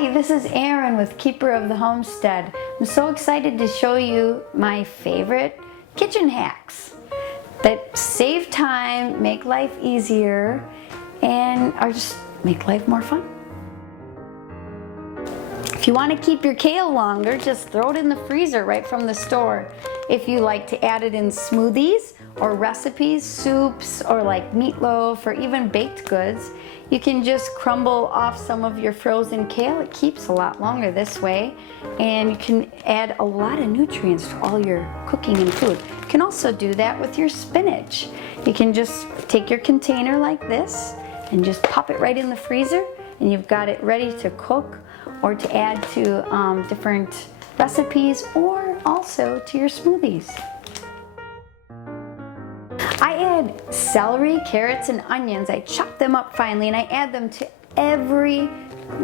Hi, this is Erin with Keeper of the Homestead. I'm so excited to show you my favorite kitchen hacks that save time, make life easier, and just make life more fun. If you want to keep your kale longer, just throw it in the freezer right from the store. If you like to add it in smoothies or recipes, soups, or like meatloaf or even baked goods, you can just crumble off some of your frozen kale. It keeps a lot longer this way, and you can add a lot of nutrients to all your cooking and food. You can also do that with your spinach. You can just take your container like this and just pop it right in the freezer, and you've got it ready to cook or to add to different recipes or also to your smoothies. I add celery, carrots, and onions. I chop them up finely and I add them to every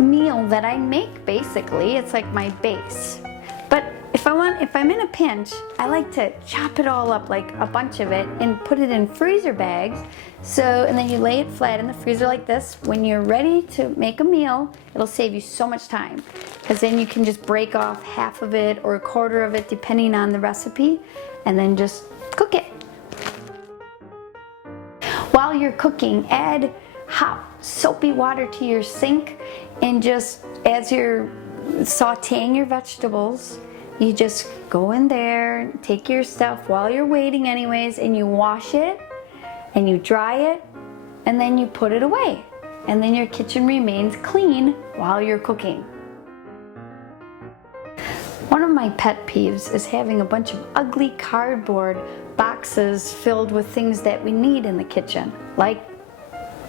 meal that I make, basically. It's like my base. But if I'm in a pinch, I like to chop it all up, like a bunch of it, and put it in freezer bags. And then you lay it flat in the freezer like this. When you're ready to make a meal, it'll save you so much time, because then you can just break off half of it or a quarter of it depending on the recipe, and then just cook it. While you're cooking, add hot soapy water to your sink, and just as you're sauteing your vegetables, you just go in there, take your stuff while you're waiting anyways, and you wash it and you dry it, and then you put it away, and then your kitchen remains clean while you're cooking. One of my pet peeves is having a bunch of ugly cardboard boxes filled with things that we need in the kitchen, like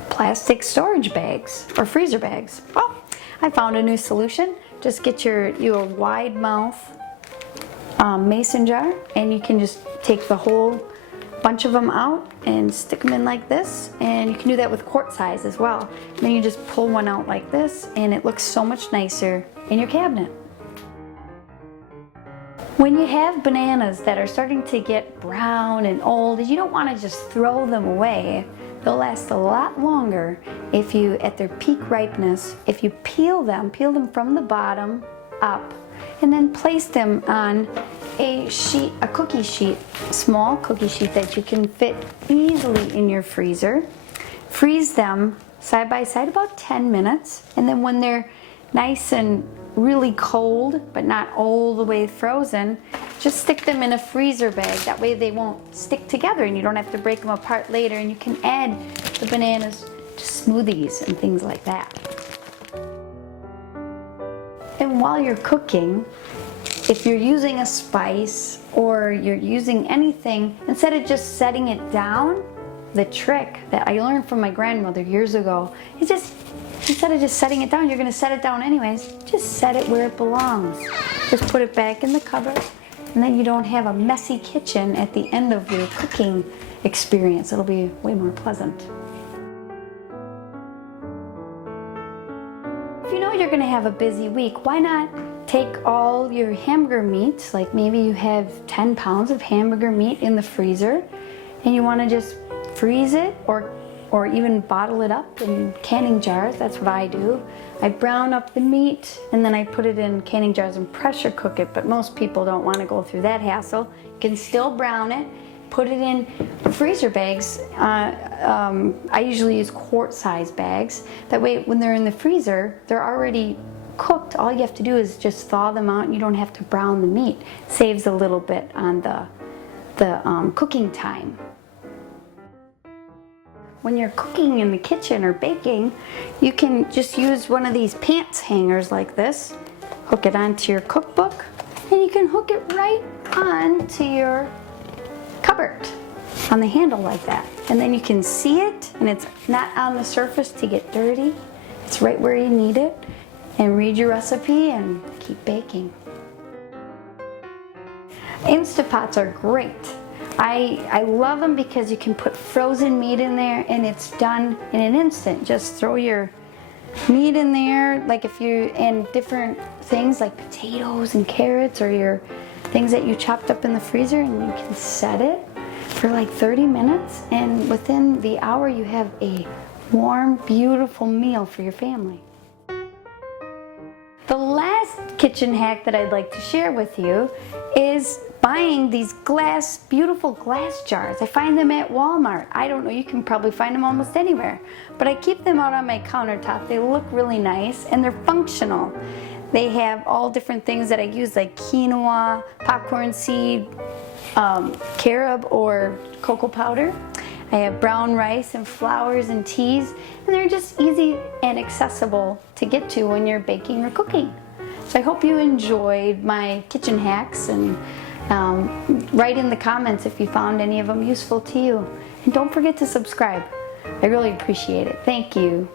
plastic storage bags or freezer bags. Well, I found a new solution. Just get your wide mouth mason jar, and you can just take the whole bunch of them out and stick them in like this, and you can do that with quart size as well. And then you just pull one out like this, and it looks so much nicer in your cabinet. When you have bananas that are starting to get brown and old, you don't want to just throw them away. They'll last a lot longer if you, at their peak ripeness, if you peel them from the bottom up, and then place them on a cookie sheet, small cookie sheet that you can fit easily in your freezer. Freeze them side by side about 10 minutes, and then when they're nice and really cold but not all the way frozen, just stick them in a freezer bag. That way they won't stick together and you don't have to break them apart later, and you can add the bananas to smoothies and things like that. And while you're cooking, if you're using a spice or you're using anything, instead of just setting it down, the trick that I learned from my grandmother years ago is just, instead of just setting it down, you're going to set it down anyways, just set it where it belongs. Just put it back in the cupboard, and then you don't have a messy kitchen at the end of your cooking experience. It'll be way more pleasant. If you know you're going to have a busy week, why not take all your hamburger meat, like maybe you have 10 pounds of hamburger meat in the freezer, and you want to just freeze it or even bottle it up in canning jars. That's what I do. I brown up the meat, and then I put it in canning jars and pressure cook it, but most people don't want to go through that hassle. You can still brown it, put it in freezer bags. I usually use quart size bags. That way when they're in the freezer, they're already cooked. All you have to do is just thaw them out, and you don't have to brown the meat. Saves a little bit on the cooking time. When you're cooking in the kitchen or baking, you can just use one of these pants hangers like this, hook it onto your cookbook, and you can hook it right onto your cupboard on the handle like that. And then you can see it, and it's not on the surface to get dirty. It's right where you need it. And read your recipe and keep baking. Instapots are great. I love them because you can put frozen meat in there and it's done in an instant. Just throw your meat in there, like and different things like potatoes and carrots, or your things that you chopped up in the freezer, and you can set it for like 30 minutes, and within the hour you have a warm, beautiful meal for your family. kitchen hack that I'd like to share with you is buying these beautiful glass jars. I find them at Walmart. I don't know, you can probably find them almost anywhere. But I keep them out on my countertop. They look really nice and they're functional. They have all different things that I use, like quinoa, popcorn seed, carob or cocoa powder. I have brown rice and flours and teas, and they're just easy and accessible to get to when you're baking or cooking. So I hope you enjoyed my kitchen hacks, and write in the comments if you found any of them useful to you. And don't forget to subscribe. I really appreciate it. Thank you.